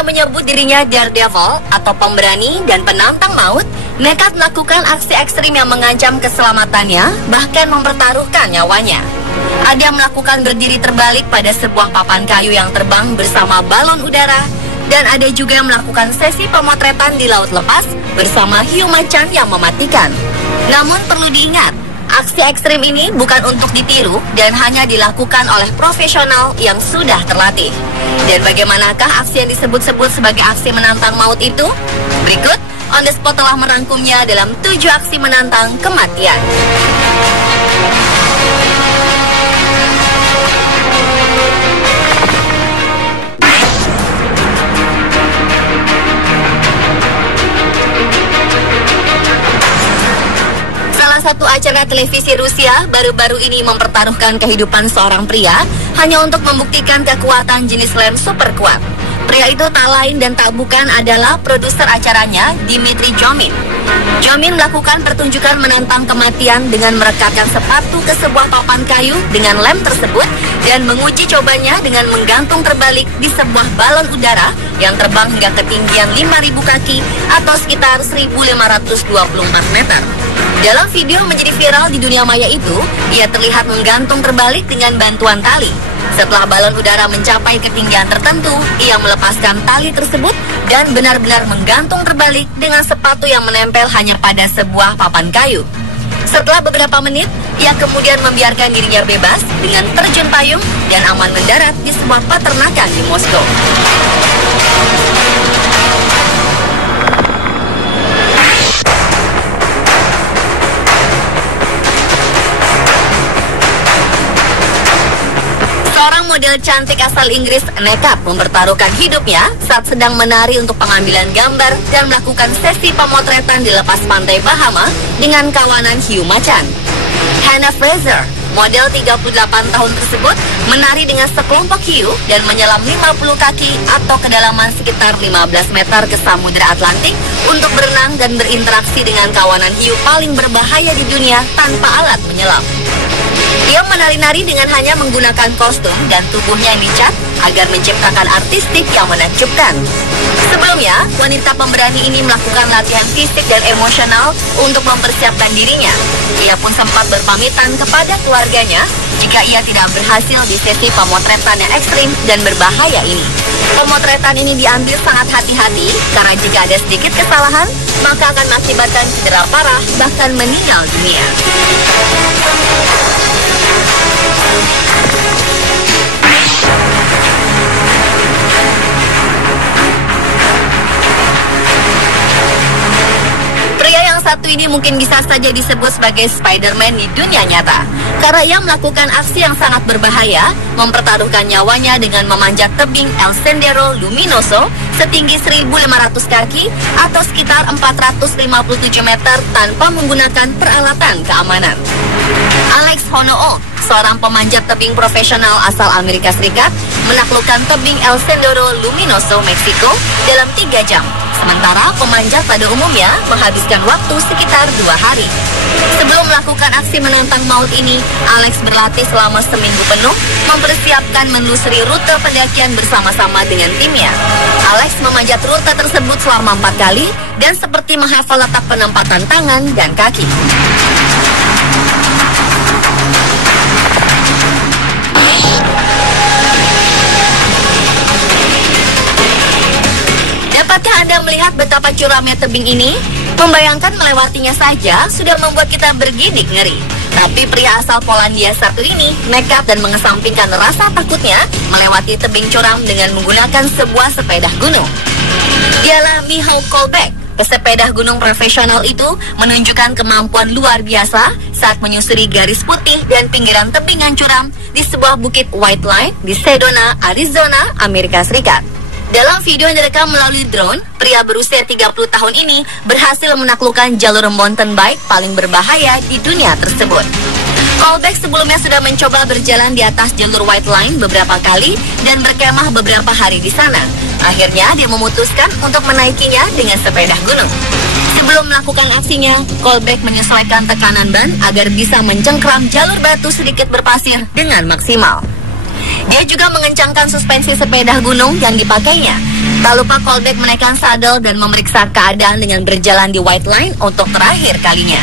yang menyebut dirinya Daredevil atau pemberani dan penantang maut, nekat melakukan aksi ekstrim yang mengancam keselamatannya, bahkan mempertaruhkan nyawanya. Ada yang melakukan berdiri terbalik pada sebuah papan kayu yang terbang bersama balon udara, dan ada juga yang melakukan sesi pemotretan di laut lepas bersama hiu macan yang mematikan. Namun perlu diingat, aksi ekstrim ini bukan untuk ditiru dan hanya dilakukan oleh profesional yang sudah terlatih. Dan bagaimanakah aksi yang disebut-sebut sebagai aksi menantang maut itu? Berikut, On The Spot telah merangkumnya dalam 7 aksi menantang kematian. Satu acara televisi Rusia baru-baru ini mempertaruhkan kehidupan seorang pria hanya untuk membuktikan kekuatan jenis lem super kuat. Pria itu tak lain dan tak bukan adalah produser acaranya, Dmitry Jomin. Jomin melakukan pertunjukan menantang kematian dengan merekatkan sepatu ke sebuah papan kayu dengan lem tersebut dan menguji cobanya dengan menggantung terbalik di sebuah balon udara yang terbang hingga ketinggian 5.000 kaki atau sekitar 1.524 meter. Dalam video menjadi viral di dunia maya itu, ia terlihat menggantung terbalik dengan bantuan tali. Setelah balon udara mencapai ketinggian tertentu, ia melepaskan tali tersebut dan benar-benar menggantung terbalik dengan sepatu yang menempel hanya pada sebuah papan kayu. Setelah beberapa menit, ia kemudian membiarkan dirinya bebas dengan terjun payung dan aman mendarat di sebuah peternakan di Moskow. Seorang model cantik asal Inggris nekat mempertaruhkan hidupnya saat sedang menari untuk pengambilan gambar dan melakukan sesi pemotretan di lepas pantai Bahama dengan kawanan hiu macan. Hannah Fraser, model 38 tahun tersebut, menari dengan sekelompok hiu dan menyelam 50 kaki atau kedalaman sekitar 15 meter ke Samudra Atlantik untuk berenang dan berinteraksi dengan kawanan hiu paling berbahaya di dunia tanpa alat menyelam. Dia menari-nari dengan hanya menggunakan kostum dan tubuhnya yang dicat agar menciptakan artistik yang menakjubkan. Sebelumnya, wanita pemberani ini melakukan latihan fisik dan emosional untuk mempersiapkan dirinya. Ia pun sempat berpamitan kepada keluarganya jika ia tidak berhasil di sesi pemotretan yang ekstrim dan berbahaya ini. Pemotretan ini diambil sangat hati-hati karena jika ada sedikit kesalahan, maka akan mengakibatkan cedera parah bahkan meninggal dunia. Satu ini mungkin bisa saja disebut sebagai Spider-Man di dunia nyata karena ia melakukan aksi yang sangat berbahaya, mempertaruhkan nyawanya dengan memanjat tebing El Sendero Luminoso setinggi 1.500 kaki atau sekitar 457 meter tanpa menggunakan peralatan keamanan. Alex Honnold, seorang pemanjat tebing profesional asal Amerika Serikat, menaklukkan tebing El Sendero Luminoso, Meksiko dalam 3 jam. Sementara pemanjat pada umumnya menghabiskan waktu sekitar 2 hari. Sebelum melakukan aksi menantang maut ini, Alex berlatih selama seminggu penuh, mempersiapkan menelusuri rute pendakian bersama-sama dengan timnya. Alex memanjat rute tersebut selama 4 kali dan seperti menghafal letak penempatan tangan dan kaki. Dapatkah Anda melihat betapa curamnya tebing ini? Membayangkan melewatinya saja sudah membuat kita bergidik ngeri. Tapi pria asal Polandia satu ini nekat dan mengesampingkan rasa takutnya melewati tebing curam dengan menggunakan sebuah sepeda gunung. Dialah Michał Kolbeck. Pesepeda gunung profesional itu menunjukkan kemampuan luar biasa saat menyusuri garis putih dan pinggiran tebing yang curam di sebuah bukit White Line di Sedona, Arizona, Amerika Serikat. Dalam video yang direkam melalui drone, pria berusia 30 tahun ini berhasil menaklukkan jalur mountain bike paling berbahaya di dunia tersebut. Kolbeck sebelumnya sudah mencoba berjalan di atas jalur White Line beberapa kali dan berkemah beberapa hari di sana. Akhirnya dia memutuskan untuk menaikinya dengan sepeda gunung. Sebelum melakukan aksinya, Kolbeck menyesuaikan tekanan ban agar bisa mencengkram jalur batu sedikit berpasir dengan maksimal. Dia juga mengencangkan suspensi sepeda gunung yang dipakainya. Tak lupa callback menaikkan sadel dan memeriksa keadaan dengan berjalan di white line untuk terakhir kalinya.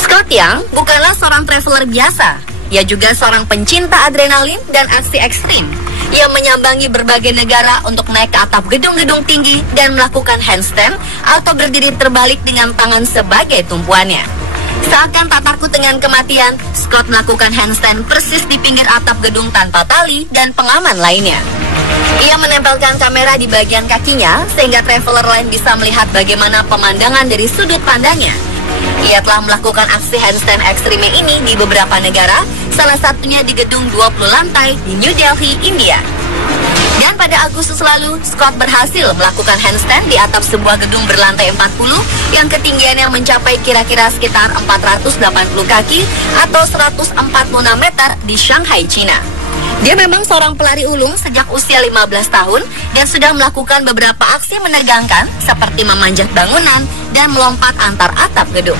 Scott Young bukanlah seorang traveler biasa. Ia juga seorang pencinta adrenalin dan aksi ekstrim. Ia menyambangi berbagai negara untuk naik ke atap gedung-gedung tinggi dan melakukan handstand atau berdiri terbalik dengan tangan sebagai tumpuannya. Seakan tak takut dengan kematian, Scott melakukan handstand persis di pinggir atap gedung tanpa tali dan pengaman lainnya. Ia menempelkan kamera di bagian kakinya sehingga traveler lain bisa melihat bagaimana pemandangan dari sudut pandangnya. Ia telah melakukan aksi handstand ekstrimnya ini di beberapa negara, salah satunya di gedung 20 lantai di New Delhi, India. Dan pada Agustus lalu, Scott berhasil melakukan handstand di atap sebuah gedung berlantai 40 yang ketinggiannya mencapai kira-kira sekitar 480 kaki atau 146 meter di Shanghai, China. Dia memang seorang pelari ulung sejak usia 15 tahun dan sudah melakukan beberapa aksi menegangkan seperti memanjat bangunan dan melompat antar atap gedung.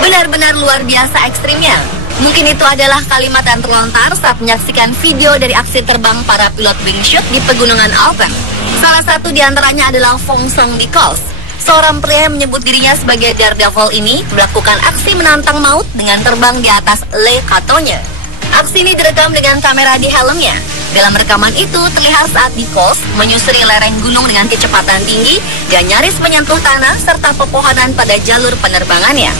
Benar-benar luar biasa ekstrimnya. Mungkin itu adalah kalimat yang terlontar saat menyaksikan video dari aksi terbang para pilot wingsuit di pegunungan Alpen. Salah satu di antaranya adalah Fong Song Nichols. Seorang pria yang menyebut dirinya sebagai Daredevil ini melakukan aksi menantang maut dengan terbang di atas Lake Catogne. Aksi ini direkam dengan kamera di helmnya. Dalam rekaman itu terlihat saat Nichols menyusuri lereng gunung dengan kecepatan tinggi dan nyaris menyentuh tanah serta pepohonan pada jalur penerbangannya.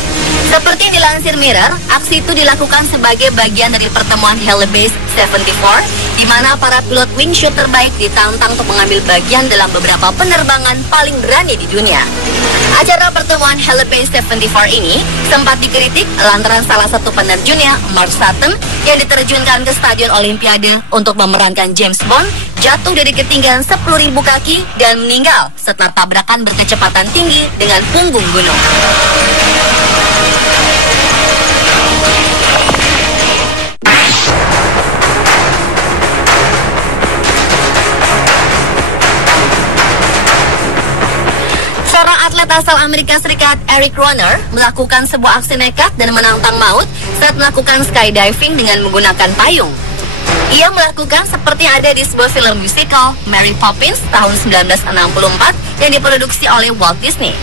Seperti yang dilansir Mirror, aksi itu dilakukan sebagai bagian dari pertemuan Helibase 74, di mana para pilot wingsuit terbaik ditantang untuk mengambil bagian dalam beberapa penerbangan paling berani di dunia. Acara pertemuan Helibase 74 ini sempat dikritik lantaran salah satu penerjunnya, Mark Sutton, yang diterjunkan ke Stadion Olimpiade untuk memerankan James Bond, jatuh dari ketinggian 10.000 kaki dan meninggal setelah tabrakan berkecepatan tinggi dengan punggung gunung. Seorang atlet asal Amerika Serikat, Eric Rohner, melakukan sebuah aksi nekat dan menantang maut saat melakukan skydiving dengan menggunakan payung. Ia melakukan seperti yang ada di sebuah film musical, Mary Poppins, tahun 1964 yang diproduksi oleh Walt Disney.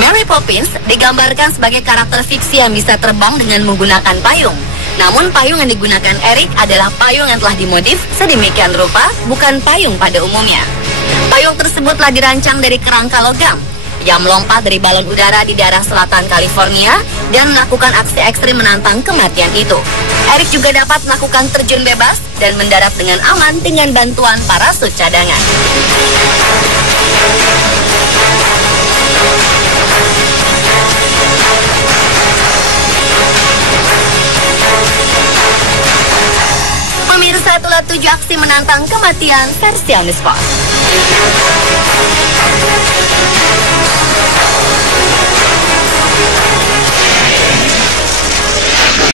Mary Poppins digambarkan sebagai karakter fiksi yang bisa terbang dengan menggunakan payung. Namun payung yang digunakan Eric adalah payung yang telah dimodif sedemikian rupa, bukan payung pada umumnya. Payung tersebut telah dirancang dari kerangka logam. Ia melompat dari balon udara di daerah selatan California dan melakukan aksi ekstrim menantang kematian itu. Eric juga dapat melakukan terjun bebas dan mendarat dengan aman dengan bantuan parasut cadangan. Pemirsa, itulah 7 aksi menantang kematian versi Omnisport.